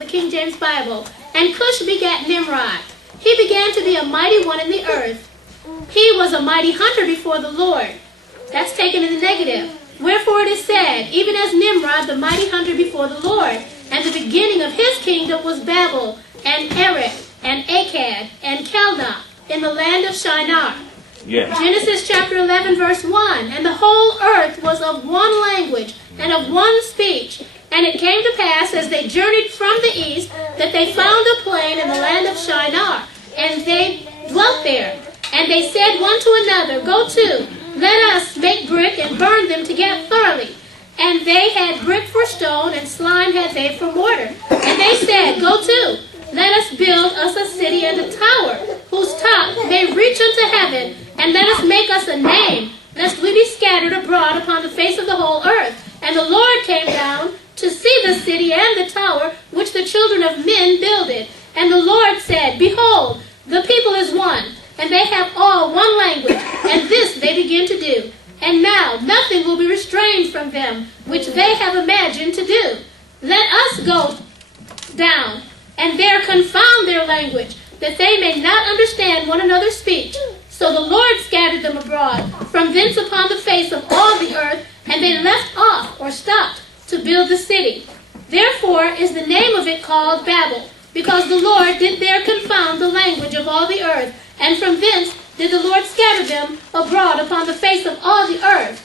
the King James Bible. And Cush begat Nimrod. He began to be a mighty one in the earth. He was a mighty hunter before the Lord. That's taken in the negative. Wherefore it is said, even as Nimrod, the mighty hunter before the Lord, and the beginning of his kingdom was Babel, and Erech, and Akkad, and Calneh, in the land of Shinar. Yes. Genesis chapter 11, verse 1. And the whole earth was of one language, and of one speech. And it came to pass, as they journeyed from the east, that they found a plain in the land of Shinar, and they dwelt there. And they said one to another, Go to, let us make brick and burn them together thoroughly. And they had brick for stone, and slime had they for mortar. And they said, Go to, let us build us a city and a tower, whose top may reach unto heaven, and let us make us a name, lest we be scattered abroad upon the face of the whole earth. And the Lord came down to see the city and the tower which the children of men builded. And the Lord said, Behold, the people is one, and they have all one language, and this they begin to do. And now nothing will be restrained from them, which they have imagined to do. Let us go down, and there confound their language, that they may not understand one another's speech. So the Lord scattered them abroad from thence upon the face of all the earth, and they left off, or stopped, to build the city. Therefore is the name of it called Babel, because the Lord did there confound the language of all the earth, and from thence did the Lord scatter them abroad upon the face of all the earth.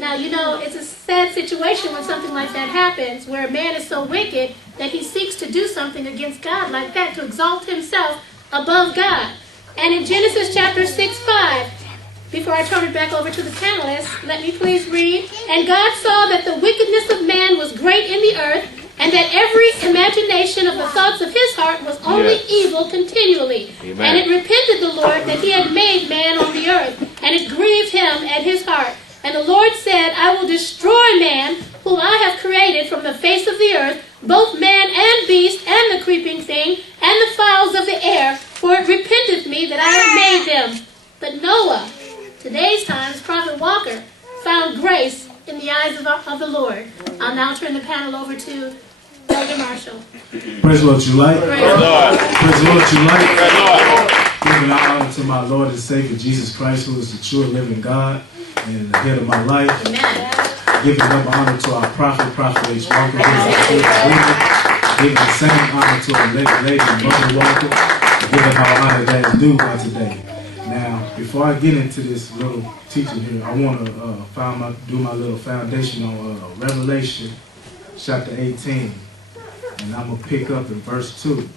Now, you know, it's a sad situation when something like that happens, where a man is so wicked that he seeks to do something against God like that, to exalt himself above God. And in Genesis chapter 6:5, before I turn it back over to the panelists, let me please read. And God saw that the wickedness of man was great in the earth, and that every imagination of the thoughts of his heart was only evil continually. Amen. And it repented the Lord that he had made man on the earth, and it grieved him at his heart. And the Lord said, I will destroy man, whom I have created from the face of the earth, both man and beast, and the creeping thing, and the fowls of the air, for it repenteth me that I have made them. But Noah, today's times, Prophet Walker, found grace in the eyes of the Lord. I'll now turn the panel over to Elder Marshall. Praise the Lord, you like? Praise Praise the Lord. Praise the Lord, you like? Praise the Lord. Giving honor to my Lord and Savior Jesus Christ, who is the true and living God and the head of my life. Amen. Giving up honor to our prophet, Prophet H. Walker, who is our church leader. Giving the same honor to our lady, Mother Walker. Giving our honor that is due by today. Now, before I get into this little teaching here, I want to do my little foundation on Revelation chapter 18. And I'm going to pick up in verse 2.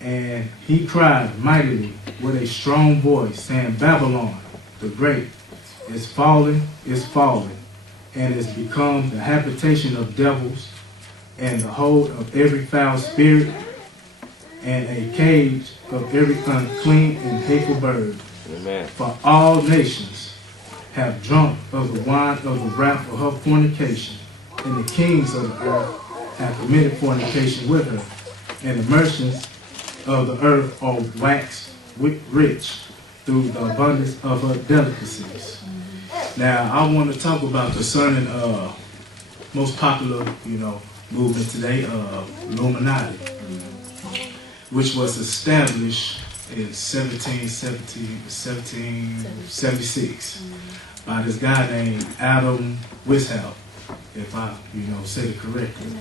And he cried mightily with a strong voice, saying, Babylon, the great, is fallen, and is become the habitation of devils, and the hold of every foul spirit, and a cage of every unclean and hateful bird. Amen. For all nations have drunk of the wine of the wrath of her fornication, and the kings of the earth have committed fornication with her, and the merchants of the earth are waxed rich through the abundance of her delicacies. Now, I want to talk about concerning most popular, movement today, Illuminati, which was established in 1776 by this guy named Adam Weishaupt, if I, said it correctly.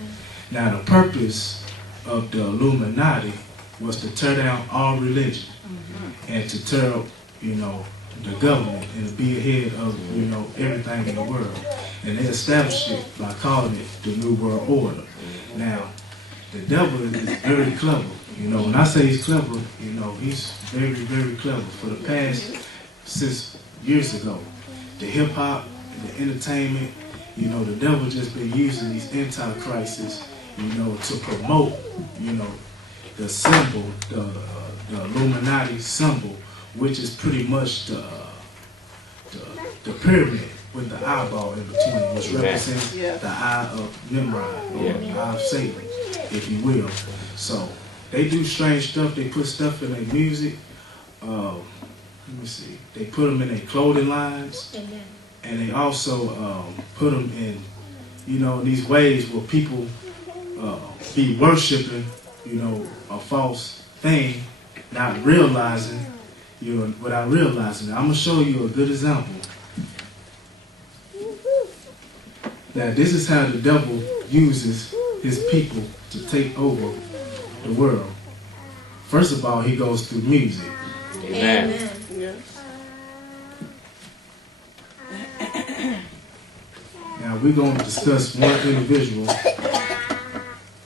Now, the purpose of the Illuminati was to tear down all religion and to tear up, the government and to be ahead of, everything in the world. And they established it by calling it the New World Order. Now, the devil is very clever. When I say he's clever, he's very, very clever. For the past, since years ago, the hip-hop, the entertainment, the devil just been using these antichrists, to promote, the symbol, the Illuminati symbol, which is pretty much the pyramid with the eyeball in between, which represents the eye of Nimrod, or the eye of Satan, if you will. So they do strange stuff. They put stuff in their music. Let me see. They put them in their clothing lines, and they also put them in, in these ways where people be worshiping, you know, a false thing, not realizing, you know, without realizing it. I'm gonna show you a good example. Now, this is how the devil uses his people to take over the world. First of all, he goes through music. Amen. Now, we're going to discuss one individual.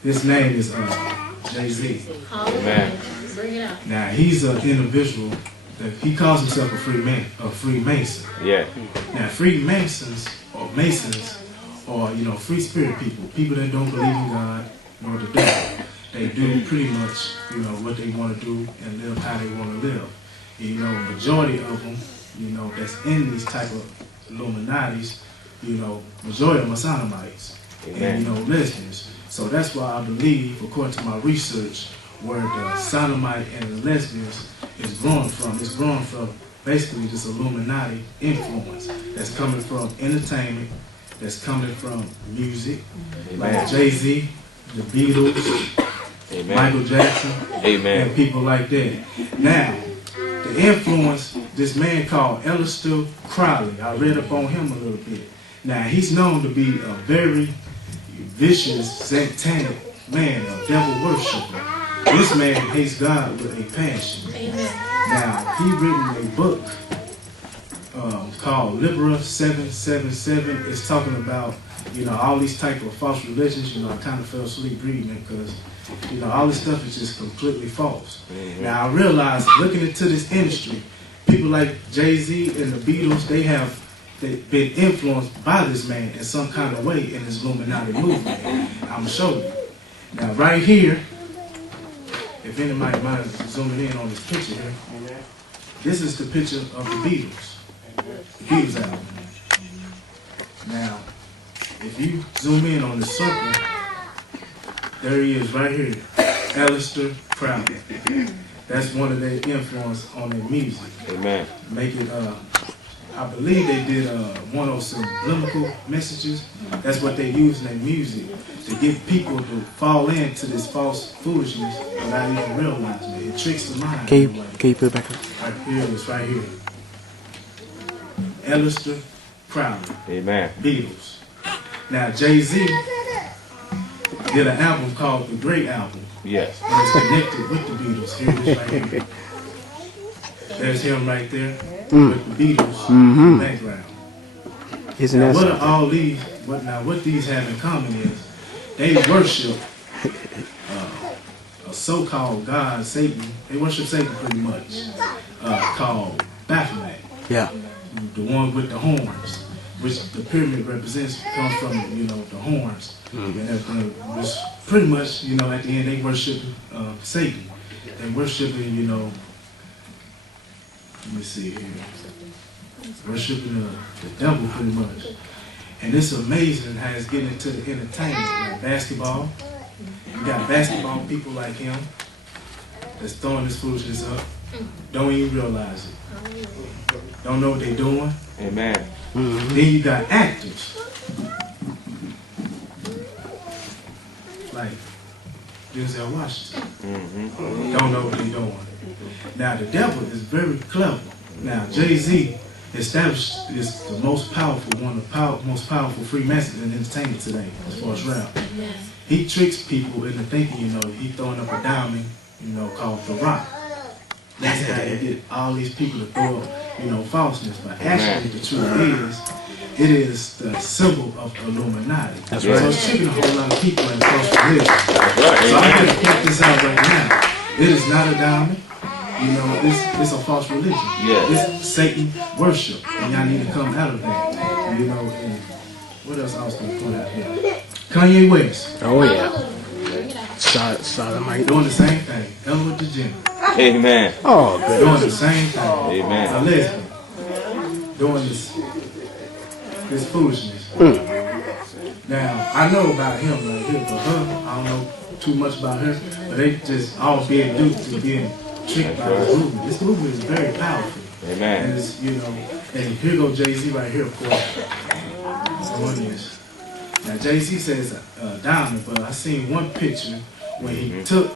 His name is Jay-Z. Amen. Bring it out. Now, he's an individual that he calls himself a Freemason. Yeah. Now, Freemasons or Masons are, you know, free spirit people that don't believe in God nor the devil. They do pretty much, you know, what they want to do and live how they want to live. You know, majority of them, you know, that's in these type of Illuminatis, you know, majority of them are Sodomites and, you know, lesbians. So that's why I believe, according to my research, where the Sodomite and the lesbians is growing from. It's growing from basically this Illuminati influence that's coming from entertainment, that's coming from music, like Jay-Z, the Beatles, Michael Jackson, and people like that. Now, the influence, this man called Aleister Crowley, I read up on him a little bit. Now, he's known to be a very vicious, satanic man, a devil worshiper. This man hates God with a passion. Now, he written a book called Libra 777. It's talking about, you know, all these type of false religions. You know, I kind of fell asleep reading it because, you know, all this stuff is just completely false. Now, I realized, looking into this industry, people like Jay-Z and the Beatles, they've been influenced by this man in some kind of way in this Illuminati movement. I'm going to show you. Now, right here, if anybody mind zooming in on this picture here, this is the picture of the Beatles. The Beatles album. Now, if you zoom in on the circle, there he is right here, Aleister Crowley. That's one of their influence on their music. Amen. Make it, I believe they did one of subliminal messages. That's what they use in their music to get people to fall into this false foolishness without even realizing it. It tricks the mind. Can you put it back up? Right here, it's right here. Aleister Crowley. Amen. Beatles. Now, Jay-Z did an album called The Great Album. Yes. And it's connected with the Beatles. Here it is right here. There's him right there with the Beatles in the background. Isn't Now, that what something? are all these? What these have in common is they worship a so-called god, Satan. They worship Satan pretty much, called Baphomet. Yeah. The one with the horns, which the pyramid represents, comes from, you know, the horns. And which pretty much, you know, at the end they worship Satan. They worshiping, you know, let me see here, worshiping the devil pretty much. And it's amazing how it's getting into the entertainment, like basketball. You got basketball people like him that's throwing this foolishness up, don't even realize it. Don't know what they're doing. Amen. Then you got actors like Denzel Washington. Don't know what they're doing. Now the devil is very clever. Now Jay-Z established is the most powerful, one of the most powerful Freemasons in entertainment today, as far as rap. He tricks people into thinking, you know, he throwing up a diamond, you know, called The Rock. That's how they get all these people to throw up, you know, falseness. But actually, the truth is, it is the symbol of Illuminati. That's right. So it's tricking a whole lot of people in false religion. That's right. So I'm going to point this out right now. It is not a diamond. You know, it's a false religion. Yes. It's Satan worship, and y'all need to come out of that. You know, and what else I was going to point out here? Kanye West. Oh, yeah. Sodomite. Doing the same thing. Ellen DeGeneres. Amen. Oh, good. Doing the same thing. Amen. A lesbian. Doing this foolishness. Now, I know about him right here, but her, I don't know too much about her, but they just all being due to being tricked by this movement. This movement is very powerful. Amen. And it's, you know, and here go Jay-Z right here, of course. Doing this. Now JC says diamond, but I seen one picture where he took